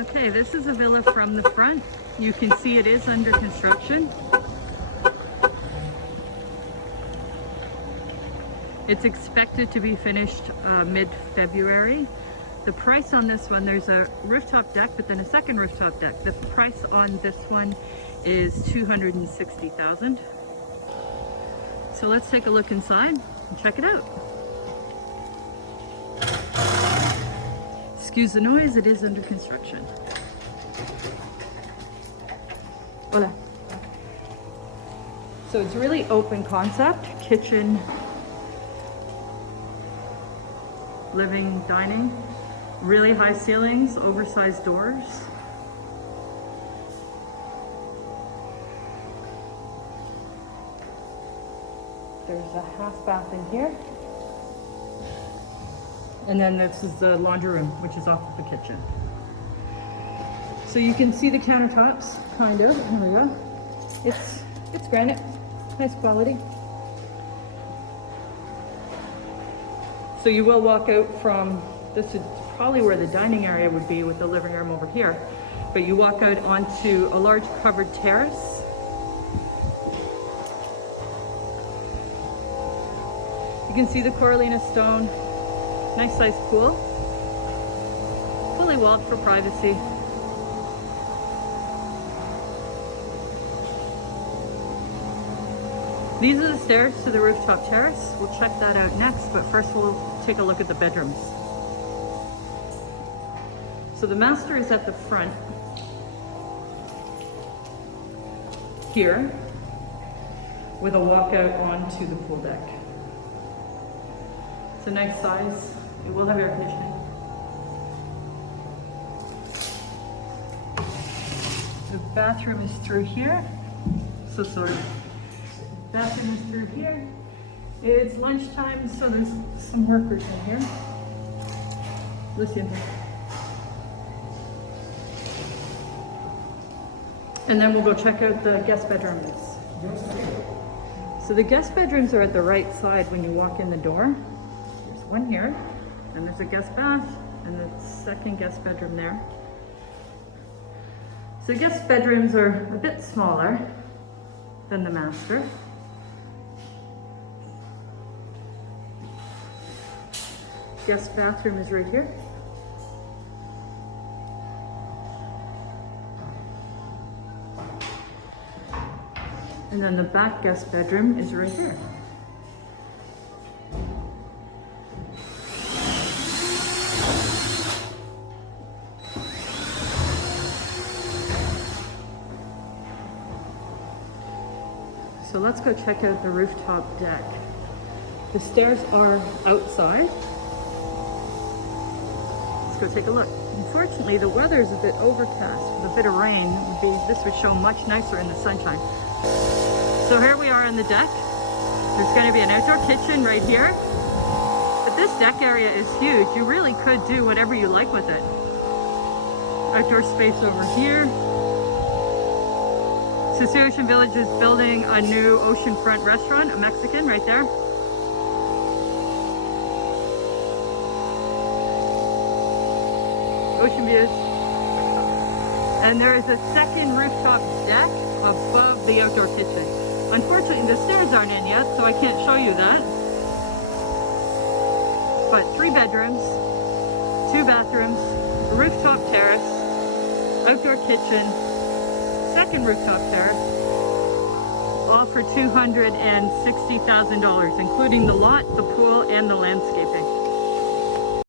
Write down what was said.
Okay, this is a villa from the front. You can see it is under construction. It's expected to be finished mid-February. The price on this one, there's a rooftop deck, but then a second rooftop deck. The price on this one is $260,000. So let's take a look inside and check it out. Excuse the noise, it is under construction. Hola. So it's really open concept, kitchen, living, dining, really high ceilings, oversized doors. There's a half bath in here. And then this is the laundry room, which is off of the kitchen. So you can see the countertops, kind of. Here we go. It's granite, nice quality. So you will walk out from, this is probably where the dining area would be with the living room over here. But you walk out onto a large covered terrace. You can see the Coralina stone, nice sized pool, fully walled for privacy. These are the stairs to the rooftop terrace. We'll check that out next, but first we'll take a look at the bedrooms. So the master is at the front here with a walkout onto the pool deck. It's a nice size. It will have air conditioning. The bathroom is through here. So sorry. Bathroom is through here. It's lunchtime, so there's some workers in here. Listen. And then we'll go check out the guest bedrooms. So the guest bedrooms are at the right side when you walk in the door. There's one here, and there's a guest bath, and the second guest bedroom there. So guest bedrooms are a bit smaller than the master. Guest bathroom is right here. And then the back guest bedroom is right here. So let's go check out the rooftop deck. The stairs are outside. Let's go take a look. Unfortunately, the weather is a bit overcast with a bit of rain. This would show much nicer in the sunshine. So here we are on the deck. There's going to be an outdoor kitchen right here. But this deck area is huge. You really could do whatever you like with it. Outdoor space over here. Sosua Ocean Village is building a new oceanfront restaurant, a Mexican right there. Ocean views. And there is a second rooftop deck above the outdoor kitchen. Unfortunately, the stairs aren't in yet, so I can't show you that. But 3 bedrooms, 2 bathrooms, a rooftop terrace, outdoor kitchen, second rooftop terrace, all for $260,000, including the lot, the pool, and the landscaping.